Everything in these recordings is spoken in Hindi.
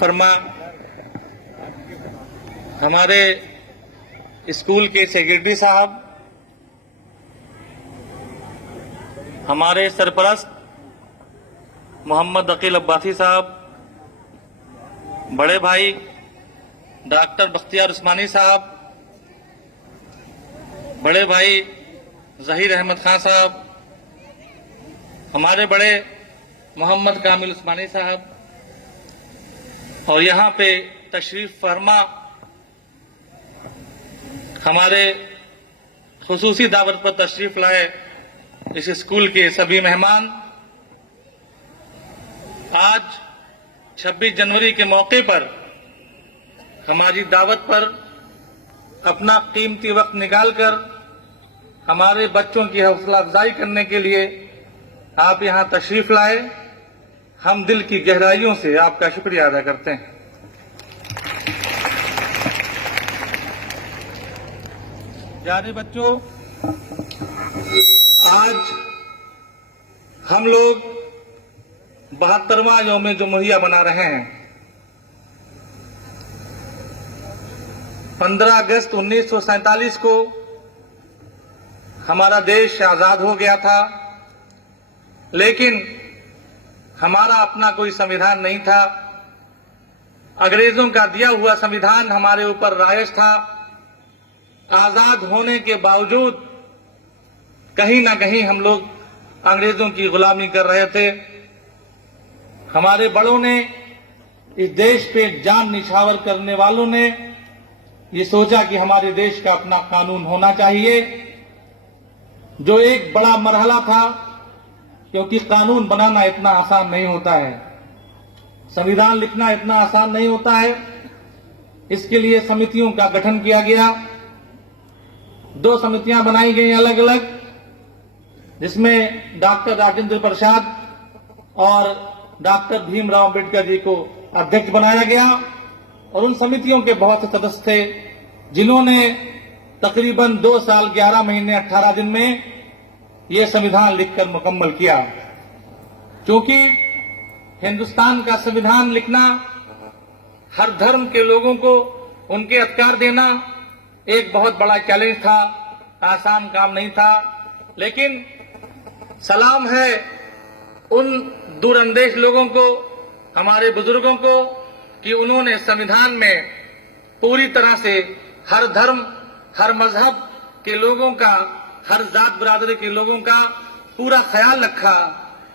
फरमा हमारे स्कूल के सेक्रेटरी साहब, हमारे सरपरस्त मोहम्मद अकील अब्बासी साहब, बड़े भाई डॉक्टर बख्तियार उस्मानी साहब, बड़े भाई जहीर अहमद खान साहब, हमारे बड़े मोहम्मद कामिल उस्मानी साहब और यहाँ पे तशरीफ फरमा हमारे खुसूसी दावत पर तशरीफ लाए इस स्कूल के सभी मेहमान। आज 26 जनवरी के मौके पर हमारी दावत पर अपना कीमती वक्त निकालकर हमारे बच्चों की हौसला अफजाई करने के लिए आप यहाँ तशरीफ लाए। हम दिल की गहराइयों से आपका शुक्रिया अदा करते हैं। प्यारे बच्चों, आज हम लोग 72वां यौम जमहूरिया मना रहे हैं। 15 अगस्त 1947 को हमारा देश आजाद हो गया था, लेकिन हमारा अपना कोई संविधान नहीं था। अंग्रेजों का दिया हुआ संविधान हमारे ऊपर रायज था। आजाद होने के बावजूद कहीं ना कहीं हम लोग अंग्रेजों की गुलामी कर रहे थे। हमारे बड़ों ने, इस देश पे जान निछावर करने वालों ने ये सोचा कि हमारे देश का अपना कानून होना चाहिए, जो एक बड़ा मरहला था, क्योंकि कानून बनाना इतना आसान नहीं होता है, संविधान लिखना इतना आसान नहीं होता है। इसके लिए समितियों का गठन किया गया। 2 समितियां बनाई गई अलग अलग, जिसमें डॉक्टर राजेंद्र प्रसाद और डॉक्टर भीमराव अम्बेडकर जी को अध्यक्ष बनाया गया। और उन समितियों के बहुत से सदस्य थे जिन्होंने तकरीबन 2 साल 11 महीने 18 दिन में ये संविधान लिखकर मुकम्मल किया। क्योंकि हिंदुस्तान का संविधान लिखना, हर धर्म के लोगों को उनके अधिकार देना एक बहुत बड़ा चैलेंज था, आसान काम नहीं था। लेकिन सलाम है उन दूरअंदेश लोगों को, हमारे बुजुर्गों को, कि उन्होंने संविधान में पूरी तरह से हर धर्म, हर मजहब के लोगों का, हर जात बरादरी के लोगों का पूरा ख्याल रखा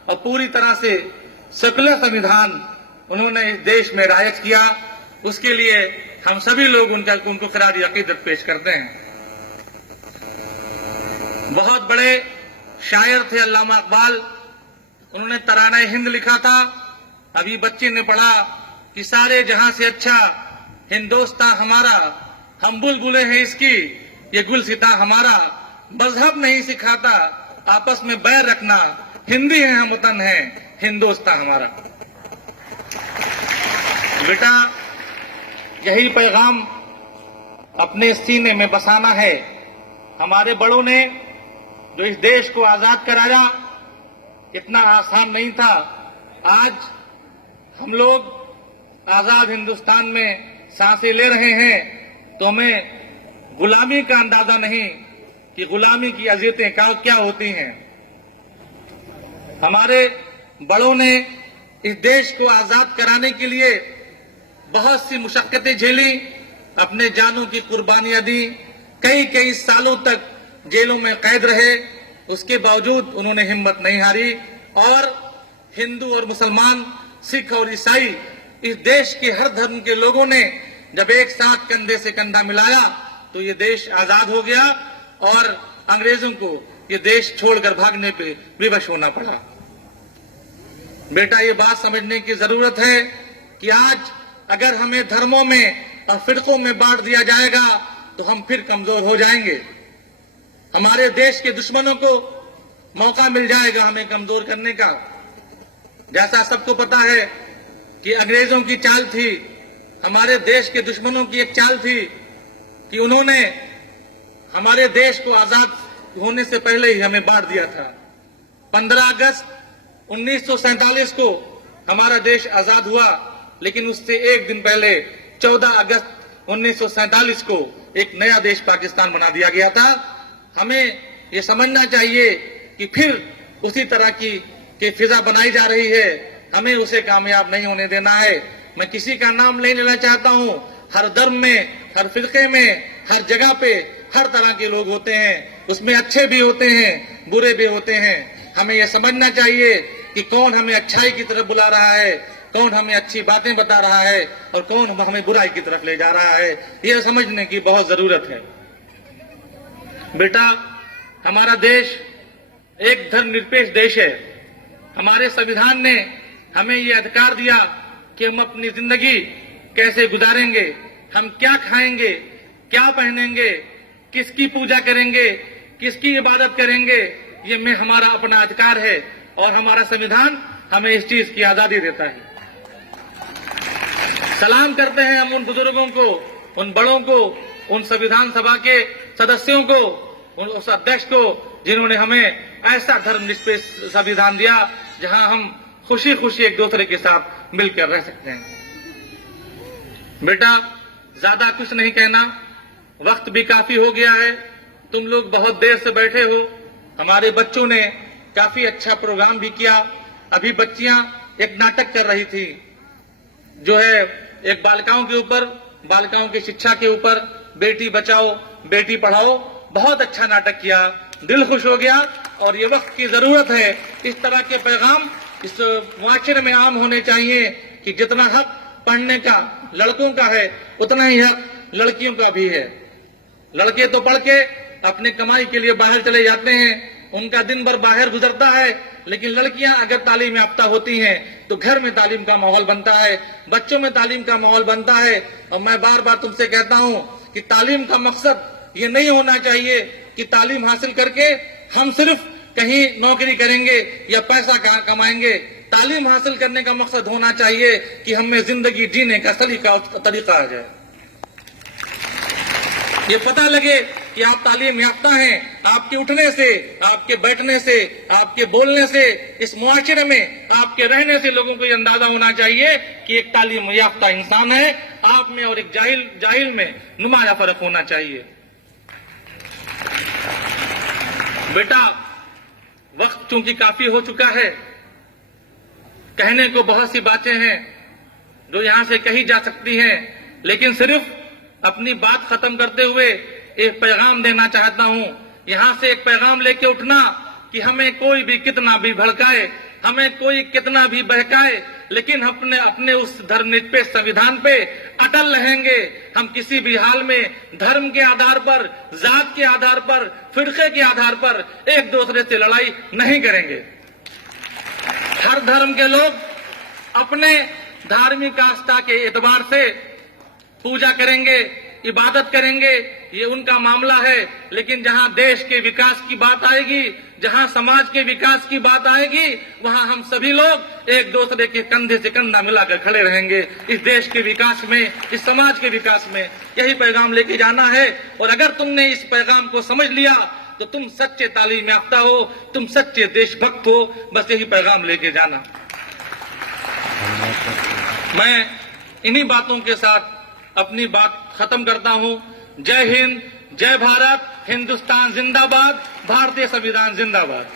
और पूरी तरह से सेकुलर संविधान उन्होंने इस देश में रायज किया। उसके लिए हम सभी लोग उनको खराज अकीदत पेश करते हैं। बहुत बड़े शायर थे अल्लामा इकबाल, उन्होंने तराना हिंद लिखा था। अभी बच्चे ने पढ़ा कि सारे जहां से अच्छा हिंदोस्तां हमारा, हम बुलबुलें हैं इसकी, ये गुलसिता हमारा, मजहब नहीं सिखाता आपस में बैर रखना, हिंदी है हम वतन है हिंदोस्तां हमारा। बेटा, यही पैगाम अपने सीने में बसाना है। हमारे बड़ों ने जो इस देश को आजाद कराया, इतना आसान नहीं था। आज हम लोग आजाद हिंदुस्तान में सांसें ले रहे हैं तो हमें गुलामी का अंदाजा नहीं कि गुलामी की अजियतें क्या होती हैं। हमारे बड़ों ने इस देश को आजाद कराने के लिए बहुत सी मुशक्कतें झेली, अपने जानों की कुर्बानियां दी, कई सालों तक जेलों में कैद रहे। उसके बावजूद उन्होंने हिम्मत नहीं हारी और हिंदू और मुसलमान, सिख और ईसाई, इस देश के हर धर्म के लोगों ने जब एक साथ कंधे से कंधा मिलाया तो ये देश आजाद हो गया और अंग्रेजों को ये देश छोड़कर भागने पे विवश होना पड़ा। बेटा, ये बात समझने की जरूरत है कि आज अगर हमें धर्मों में और फिरकों में बांट दिया जाएगा तो हम फिर कमजोर हो जाएंगे। हमारे देश के दुश्मनों को मौका मिल जाएगा हमें कमजोर करने का। जैसा सबको पता है कि अंग्रेजों की चाल थी, हमारे देश के दुश्मनों की एक चाल थी कि उन्होंने हमारे देश को आजाद होने से पहले ही हमें बांट दिया था। 15 अगस्त 1947 को हमारा देश आजाद हुआ लेकिन उससे एक दिन पहले 14 अगस्त 1947 को एक नया देश पाकिस्तान बना दिया गया था। हमें ये समझना चाहिए कि फिर उसी तरह की फिजा बनाई जा रही है, हमें उसे कामयाब नहीं होने देना है। मैं किसी का नाम नहीं लेना चाहता हूं। हर धर्म में, हर फिरके में, हर जगह पे हर तरह के लोग होते हैं, उसमें अच्छे भी होते हैं, बुरे भी होते हैं। हमें यह समझना चाहिए कि कौन हमें अच्छाई की तरफ बुला रहा है, कौन हमें अच्छी बातें बता रहा है और कौन हमें बुराई की तरफ ले जा रहा है, यह समझने की बहुत जरूरत है। बेटा, हमारा देश एक धर्मनिरपेक्ष देश है। हमारे संविधान ने हमें ये अधिकार दिया कि हम अपनी जिंदगी कैसे गुजारेंगे, हम क्या खाएंगे, क्या पहनेंगे, किसकी पूजा करेंगे, किसकी इबादत करेंगे, ये में हमारा अपना अधिकार है और हमारा संविधान हमें इस चीज की आजादी देता है। सलाम करते हैं हम उन बुजुर्गों को, उन बड़ों को, उन संविधान सभा के सदस्यों को, उस अध्यक्ष को जिन्होंने हमें ऐसा धर्मनिरपेक्ष संविधान दिया जहां हम खुशी खुशी एक दूसरे के साथ मिलकर रह सकते हैं। बेटा, ज्यादा कुछ नहीं कहना, वक्त भी काफी हो गया है। तुम लोग बहुत देर से बैठे हो। हमारे बच्चों ने काफी अच्छा प्रोग्राम भी किया। अभी बच्चियां एक नाटक कर रही थी जो है एक बालिकाओं के ऊपर, बालिकाओं की शिक्षा के ऊपर, बेटी बचाओ बेटी पढ़ाओ। बहुत अच्छा नाटक किया, दिल खुश हो गया। और ये वक्त की जरूरत है, इस तरह के पैगाम इस मुआशरे में आम होने चाहिए कि जितना हक पढ़ने का लड़कों का है उतना ही हक लड़कियों का भी है। लड़के तो पढ़ के अपने कमाई के लिए बाहर चले जाते हैं, उनका दिन भर बाहर गुजरता है, लेकिन लड़कियां अगर तालीम याफ्ता होती हैं तो घर में तालीम का माहौल बनता है, बच्चों में तालीम का माहौल बनता है। और मैं बार बार तुमसे कहता हूं कि तालीम का मकसद ये नहीं होना चाहिए कि तालीम हासिल करके हम सिर्फ कहीं नौकरी करेंगे या पैसा कमाएंगे। तालीम हासिल करने का मकसद होना चाहिए कि हमें जिंदगी जीने का तरीका आ जाए। ये पता लगे कि आप तालीम याफ्ता हैं। आपके उठने से, आपके बैठने से, आपके बोलने से, इस मुआशरे में आपके रहने से लोगों को ये अंदाजा होना चाहिए कि एक तालीम याफ्ता इंसान है। आप में और एक जाहिल में नुमाया फर्क होना चाहिए। बेटा, वक्त चूंकि काफी हो चुका है, कहने को बहुत सी बातें हैं जो यहां से कही जा सकती हैं, लेकिन सिर्फ अपनी बात खत्म करते हुए एक पैगाम देना चाहता हूं। यहां से एक पैगाम लेके उठना कि हमें कोई भी कितना भी भड़काए, हमें कोई कितना भी बहकाए, लेकिन अपने उस धर्मनिरपेक्ष संविधान पे अटल रहेंगे। हम किसी भी हाल में धर्म के आधार पर, जात के आधार पर, फिरके के आधार पर एक दूसरे से लड़ाई नहीं करेंगे। हर धर्म के लोग अपने धार्मिक आस्था के एतबार से पूजा करेंगे, इबादत करेंगे, ये उनका मामला है। लेकिन जहां देश के विकास की बात आएगी, जहां समाज के विकास की बात आएगी, वहां हम सभी लोग एक दूसरे के कंधे से कंधा मिलाकर खड़े रहेंगे। इस देश के विकास में, इस समाज के विकास में यही पैगाम लेके जाना है। और अगर तुमने इस पैगाम को समझ लिया तो तुम सच्चे तालीम याफ्ता हो, तुम सच्चे देशभक्त हो। बस यही पैगाम लेके जाना। मैं इन्हीं बातों के साथ अपनी बात खत्म करता हूं। जय हिंद, जय भारत, हिंदुस्तान जिंदाबाद, भारतीय संविधान जिंदाबाद।